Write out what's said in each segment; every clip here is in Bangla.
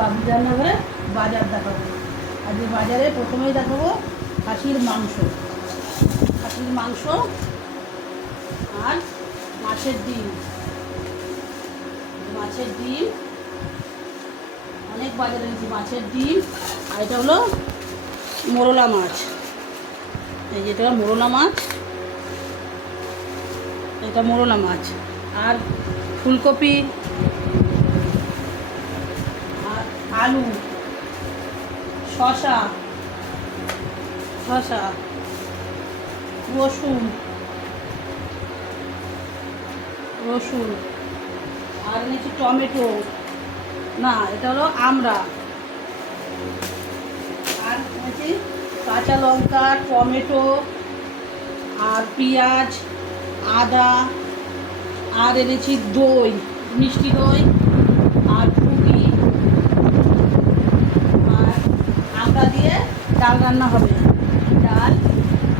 বাবুর রান্নাঘরে বাজার দেখাবো। আজকে বাজারে প্রথমেই দেখাবো খাসির মাংস আর মাছের ডিম। অনেক বাজারে এনেছি মাছের ডিম। আর এটা হলো মোরলা মাছ। এই যেটা মোরলা মাছ, এটা মোরলা মাছ। আর ফুলকপি আর আলু, শসা, রসুন আর এনেছি টমেটো, না এটা হলো আমড়া। আর এনেছি কাঁচা লঙ্কা, টমেটো আর পেঁয়াজ, আদা। আর এনেছি দই, মিষ্টি দই আর পুরি। আর আমড়া দিয়ে ডাল রান্না হবে, ডাল।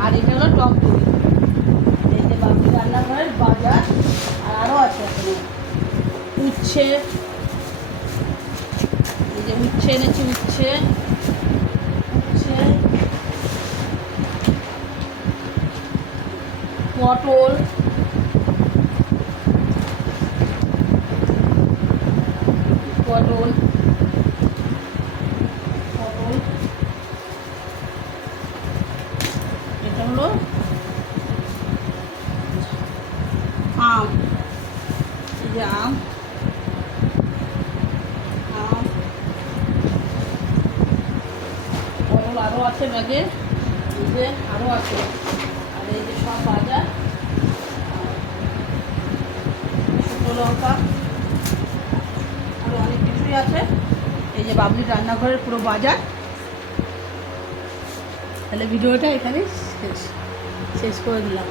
আর এটা হলো টক দই। এই যে বাবুর রান্নাঘরের বাজার। আর আরও আছে এখানে উচ্ছে, এই যে উচ্ছে এনেছি, উচ্ছে, পটল, এটা হলো আম, এই যে আম, পটল আরও আছে ব্যাগে, এই যে আরও আছে। আর এই যে সব বাজার, শুকনো লঙ্কা, আরও অনেক কিছুই আছে। এই যে বাবলির রান্নাঘরের পুরো বাজার। তাহলে ভিডিওটা এখানে শেষ করে দিলাম।